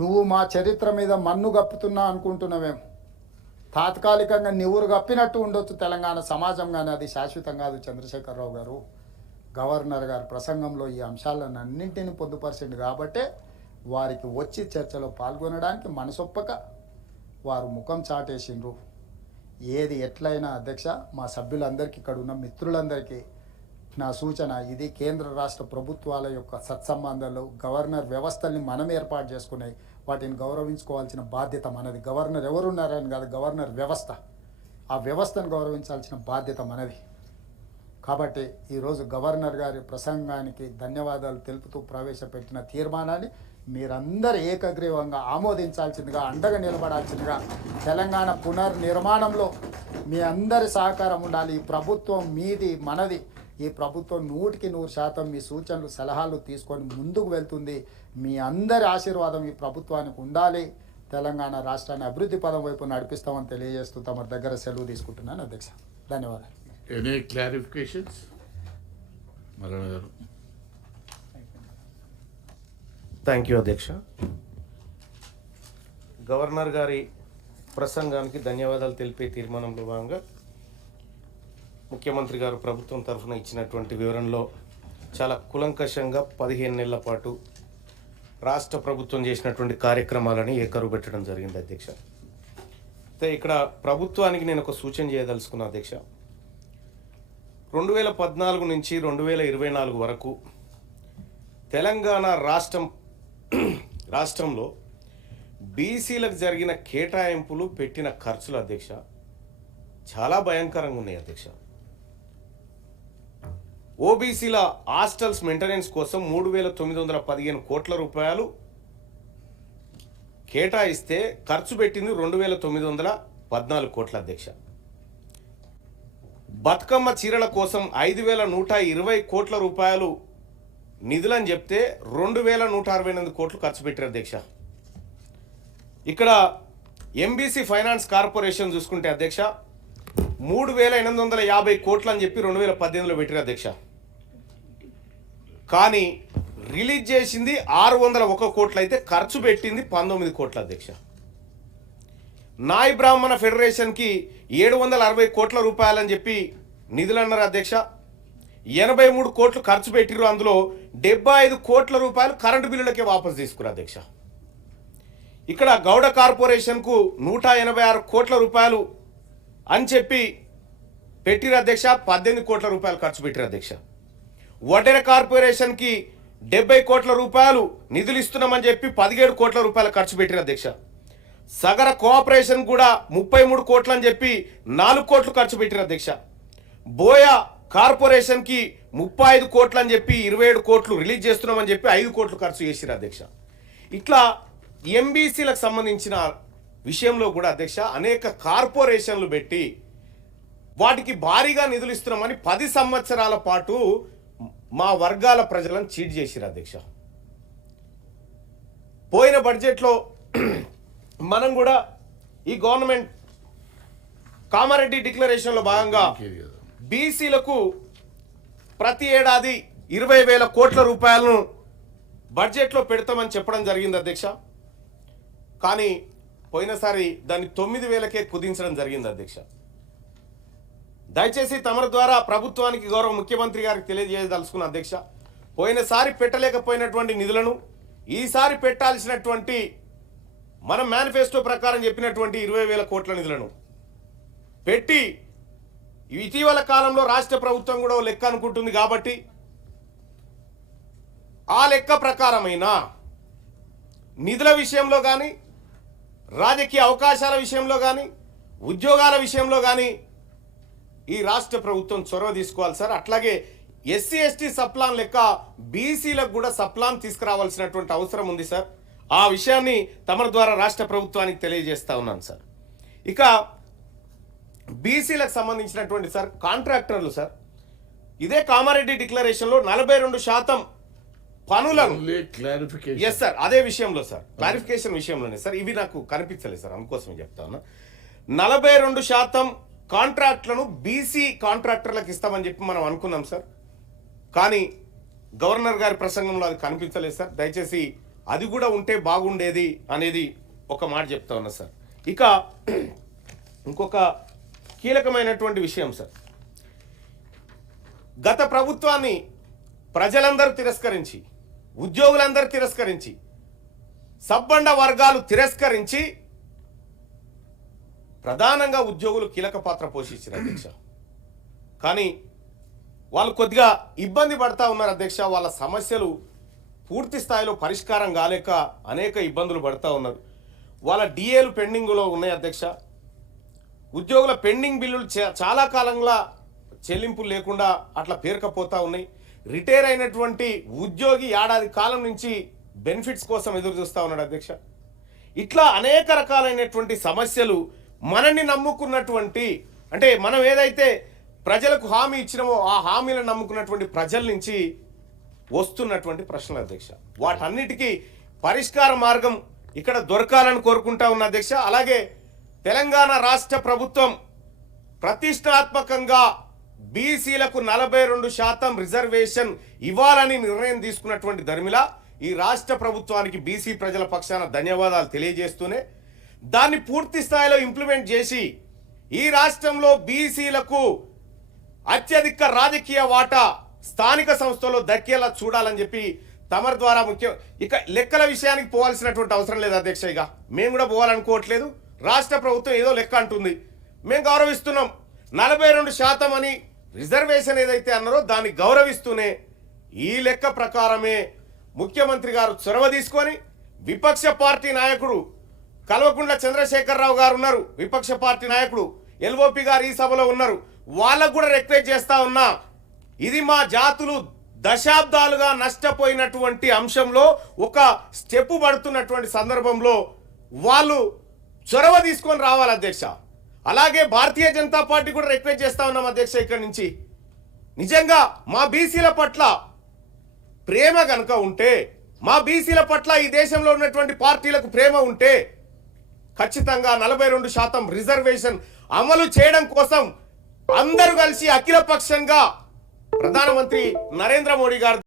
నువ్వు మా చరిత్ర మీద మన్ను గప్పుతున్నా అనుకుంటున్నావేం? తాత్కాలికంగా నివురు గప్పినట్టు ఉండొచ్చు తెలంగాణ సమాజం, కానీ అది శాశ్వతం కాదు. చంద్రశేఖరరావు గారు గవర్నర్ గారి ప్రసంగంలో ఈ అంశాలను అన్నింటినీ పొందుపరిచింది కాబట్టే వారికి వచ్చి చర్చలో పాల్గొనడానికి మనసొప్పక వారు ముఖం చాటేసిండ్రు. ఏది ఎట్లయినా అధ్యక్ష, మా సభ్యులందరికీ, ఇక్కడ ఉన్న మిత్రులందరికీ నా సూచన ఇది: కేంద్ర రాష్ట్ర ప్రభుత్వాల యొక్క సత్సంబంధాలు, గవర్నర్ వ్యవస్థల్ని మనం ఏర్పాటు చేసుకున్నాయి, వాటిని గౌరవించుకోవాల్సిన బాధ్యత మనది. గవర్నర్ ఎవరున్నారని కాదు, గవర్నర్ వ్యవస్థ, ఆ వ్యవస్థను గౌరవించాల్సిన బాధ్యత మనది. కాబట్టి ఈరోజు గవర్నర్ గారి ప్రసంగానికి ధన్యవాదాలు తెలుపుతూ ప్రవేశపెట్టిన తీర్మానాన్ని మీరందరూ ఏకగ్రీవంగా ఆమోదించాల్సిందిగా, అండగా నిలబడాల్సిందిగా, తెలంగాణ పునర్నిర్మాణంలో మీ అందరి సహకారం ఉండాలి. ఈ ప్రభుత్వం మీది, మనది. ఈ ప్రభుత్వం 100% మీ సూచనలు సలహాలు తీసుకొని ముందుకు వెళ్తుంది. మీ అందరి ఆశీర్వాదం ఈ ప్రభుత్వానికి ఉండాలి. తెలంగాణ రాష్ట్రాన్ని అభివృద్ధి పదం వైపు నడిపిస్తామని తెలియజేస్తూ తమ దగ్గర సెలవు తీసుకుంటున్నాను అధ్యక్ష. ధన్యవాదాలు. Any clarifications? మరణ గారు. థ్యాంక్ యూ అధ్యక్ష. గవర్నర్ గారి ప్రసంగానికి ధన్యవాదాలు తెలిపే తీర్మానంలో భాగంగా ముఖ్యమంత్రి గారు ప్రభుత్వం తరఫున ఇచ్చినటువంటి వివరణలో చాలా కులంకషంగా 15 నెలల పాటు రాష్ట్ర ప్రభుత్వం చేసినటువంటి కార్యక్రమాలని ఏకరువు పెట్టడం జరిగింది అధ్యక్ష. అయితే ఇక్కడ ప్రభుత్వానికి నేను ఒక సూచన చేయదలుచుకున్నా అధ్యక్ష. 2014 నుంచి 2024 వరకు తెలంగాణ రాష్ట్రంలో బీసీలకు జరిగిన కేటాయింపులు, పెట్టిన ఖర్చులు అధ్యక్ష చాలా భయంకరంగా ఉన్నాయి అధ్యక్ష. ఓబీసీల హాస్టల్స్ మెయింటెనెన్స్ కోసం 3,915 కోట్ల రూపాయలు కేటాయిస్తే ఖర్చు పెట్టింది 2,914 కోట్ల అధ్యక్ష. బతుకమ్మ చీరల కోసం 5,120 కోట్ల రూపాయలు నిధులని చెప్తే 2,168 కోట్లు ఖర్చు పెట్టారు అధ్యక్ష. ఇక్కడ ఎంబీసీ ఫైనాన్స్ కార్పొరేషన్ చూసుకుంటే అధ్యక్ష 3,850 కోట్లు అని చెప్పి 2018లో పెట్టారు అధ్యక్ష. కానీ రిలీజ్ చేసింది 601 కోట్లు అయితే ఖర్చు పెట్టింది 19 కోట్ల అధ్యక్ష. నాయ్ బ్రాహ్మణ ఫెడరేషన్కి 760 కోట్ల రూపాయలని చెప్పి నిధులు అన్నారు అధ్యక్ష. 83 కోట్లు ఖర్చు పెట్టిరు. అందులో 75 కోట్ల రూపాయలు కరెంటు బిల్లులకే వాపసు తీసుకున్నారు అధ్యక్ష. ఇక్కడ గౌడ కార్పొరేషన్కు 186 కోట్ల రూపాయలు అని చెప్పి పెట్టిరు అధ్యక్ష. 18 కోట్ల రూపాయలు ఖర్చు పెట్టిరు అధ్యక్ష. వడ్డెర కార్పొరేషన్కి 70 కోట్ల రూపాయలు నిధులు ఇస్తున్నామని చెప్పి 17 కోట్ల రూపాయలు ఖర్చు పెట్టిరు అధ్యక్ష. సగర కోఆపరేషన్ కూడా 33 కోట్లు అని చెప్పి 4 కోట్లు ఖర్చు పెట్టిరు అధ్యక్ష. బోయా కార్పొరేషన్కి 35 కోట్లు అని చెప్పి 27 కోట్లు రిలీజ్ చేస్తున్నామని చెప్పి 5 కోట్లు ఖర్చు చేసిరు అధ్యక్ష. ఇట్లా ఎంబీసీలకు సంబంధించిన విషయంలో కూడా అధ్యక్ష అనేక కార్పొరేషన్లు పెట్టి వాటికి భారీగా నిధులు ఇస్తున్నామని 10 సంవత్సరాల పాటు మా వర్గాల ప్రజలను చీట్ చేసిరు అధ్యక్ష. పోయిన బడ్జెట్లో మనం కూడా ఈ గవర్నమెంట్ కామారెడ్డి డిక్లరేషన్లో భాగంగా బీసీలకు ప్రతి ఏడాది 20,000 కోట్ల రూపాయలను బడ్జెట్లో పెడతామని చెప్పడం జరిగింది అధ్యక్ష. కానీ పోయినసారి దాన్ని 9,000కే కుదించడం జరిగింది అధ్యక్ష. దయచేసి తమరి ద్వారా ప్రభుత్వానికి గౌరవ ముఖ్యమంత్రి గారికి తెలియజేయదలుచుకున్న అధ్యక్ష, పోయినసారి పెట్టలేకపోయినటువంటి నిధులను ఈసారి పెట్టాల్సినటువంటి మనం మేనిఫెస్టో ప్రకారం చెప్పినటువంటి 20,000 కోట్ల నిధులను పెట్టి ఇటీవల కాలంలో రాష్ట్ర ప్రభుత్వం కూడా లెక్క అనుకుంటుంది కాబట్టి ఆ లెక్క ప్రకారమైన నిధుల విషయంలో కానీ, రాజకీయ అవకాశాల విషయంలో కానీ, ఉద్యోగాల విషయంలో కానీ ఈ రాష్ట్ర ప్రభుత్వం చొరవ తీసుకోవాలి సార్. అట్లాగే ఎస్సీ ఎస్టీ సప్లాన్ లెక్క బీసీలకు కూడా సప్లాన్ తీసుకురావాల్సినటువంటి అవసరం ఉంది సార్. ఆ విషయాన్ని తమ ద్వారా రాష్ట్ర ప్రభుత్వానికి తెలియజేస్తా ఉన్నాను సార్. ఇక బీసీలకు సంబంధించినటువంటి సార్ కాంట్రాక్టర్లు సార్, ఇదే కామారెడ్డి డిక్లరేషన్లో 42% పనులను ఎస్ సార్, అదే విషయంలో సార్, క్లారిఫికేషన్ విషయంలోనే సార్, ఇవి నాకు కనిపించలేదు సార్, అందుకోసమే చెప్తా ఉన్నా. 42% కాంట్రాక్ట్లను బీసీ కాంట్రాక్టర్లకు ఇస్తామని చెప్పి మనం అనుకున్నాం సార్. కానీ గవర్నర్ గారి ప్రసంగంలో అది కనిపించలేదు సార్. దయచేసి అది కూడా ఉంటే బాగుండేది అనేది ఒక మాట చెప్తా ఉన్నా సార్. ఇక ఇంకొక కీలకమైనటువంటి విషయం సార్, గత ప్రభుత్వాన్ని ప్రజలందరూ తిరస్కరించి, ఉద్యోగులందరూ తిరస్కరించి, సబ్బండ వర్గాలు తిరస్కరించి ప్రధానంగా ఉద్యోగులు కీలక పాత్ర పోషించారు అధ్యక్ష. కానీ వాళ్ళు కొద్దిగా ఇబ్బంది పడతా ఉన్నారు అధ్యక్ష. వాళ్ళ సమస్యలు పూర్తి స్థాయిలో పరిష్కారం కాలేక అనేక ఇబ్బందులు పడతా ఉన్నారు. వాళ్ళ డిఏలు పెండింగ్లో ఉన్నాయి అధ్యక్ష. ఉద్యోగుల పెండింగ్ బిల్లులు చాలా కాలంగా చెల్లింపులు లేకుండా అట్లా పేరుకపోతా ఉన్నాయి. రిటైర్ అయినటువంటి ఉద్యోగి ఏడాది కాలం నుంచి బెనిఫిట్స్ కోసం ఎదురు చూస్తూ ఉన్నాడు అధ్యక్ష. ఇట్లా అనేక రకాలైనటువంటి సమస్యలు మనల్ని నమ్ముకున్నటువంటి, అంటే మనం ఏదైతే ప్రజలకు హామీ ఇచ్చినామో ఆ హామీలను నమ్ముకున్నటువంటి ప్రజల నుంచి వస్తున్నటువంటి ప్రశ్నలు అధ్యక్ష. వాటన్నిటికీ పరిష్కార మార్గం ఇక్కడ దొరకాలని కోరుకుంటా ఉన్న అధ్యక్ష. అలాగే తెలంగాణ రాష్ట్ర ప్రభుత్వం ప్రతిష్టాత్మకంగా బీసీలకు 42% రిజర్వేషన్ ఇవ్వాలని నిర్ణయం తీసుకున్నటువంటి ధర్మిల ఈ రాష్ట్ర ప్రభుత్వానికి బీసీ ప్రజల పక్షాన ధన్యవాదాలు తెలియజేస్తూనే దాన్ని పూర్తి స్థాయిలో ఇంప్లిమెంట్ చేసి ఈ రాష్ట్రంలో బీసీలకు అత్యధిక రాజకీయ వాటా స్థానిక సంస్థల్లో దక్కేలా చూడాలని చెప్పి తమరి ద్వారా ఇక లెక్కల విషయానికి పోవాల్సినటువంటి అవసరం లేదు అధ్యక్ష. ఇక మేము కూడా పోవాలనుకోవట్లేదు. రాష్ట్ర ప్రభుత్వం ఏదో లెక్క అంటుంది, మేము గౌరవిస్తున్నాం. 42% అని రిజర్వేషన్ ఏదైతే అన్నారో దాన్ని గౌరవిస్తూనే ఈ లెక్క ప్రకారమే ముఖ్యమంత్రి గారు చొరవ తీసుకొని విపక్ష పార్టీ నాయకుడు కల్వకుంట్ల చంద్రశేఖరరావు గారు ఉన్నారు, విపక్ష పార్టీ నాయకుడు ఎల్ఓపి గారు ఈ సభలో ఉన్నారు, వాళ్ళకు కూడా రిక్వెస్ట్ చేస్తా ఉన్నా, ఇది మా జాతులు దశాబ్దాలుగా నష్టపోయినటువంటి అంశంలో ఒక స్టెప్ పడుతున్నటువంటి సందర్భంలో వాళ్ళు చొరవ తీసుకొని రావాలి అధ్యక్ష. అలాగే భారతీయ జనతా పార్టీ కూడా రిక్వెస్ట్ చేస్తా ఉన్నాం అధ్యక్ష. ఇక్కడి నుంచి నిజంగా మా బీసీల పట్ల ప్రేమ కనుక ఉంటే, మా బీసీల పట్ల ఈ దేశంలో ఉన్నటువంటి పార్టీలకు ప్రేమ ఉంటే ఖచ్చితంగా 42% రిజర్వేషన్ అమలు చేయడం కోసం అందరూ కలిసి అఖిలపక్షంగా ప్రధానమంత్రి నరేంద్ర మోడీ గారు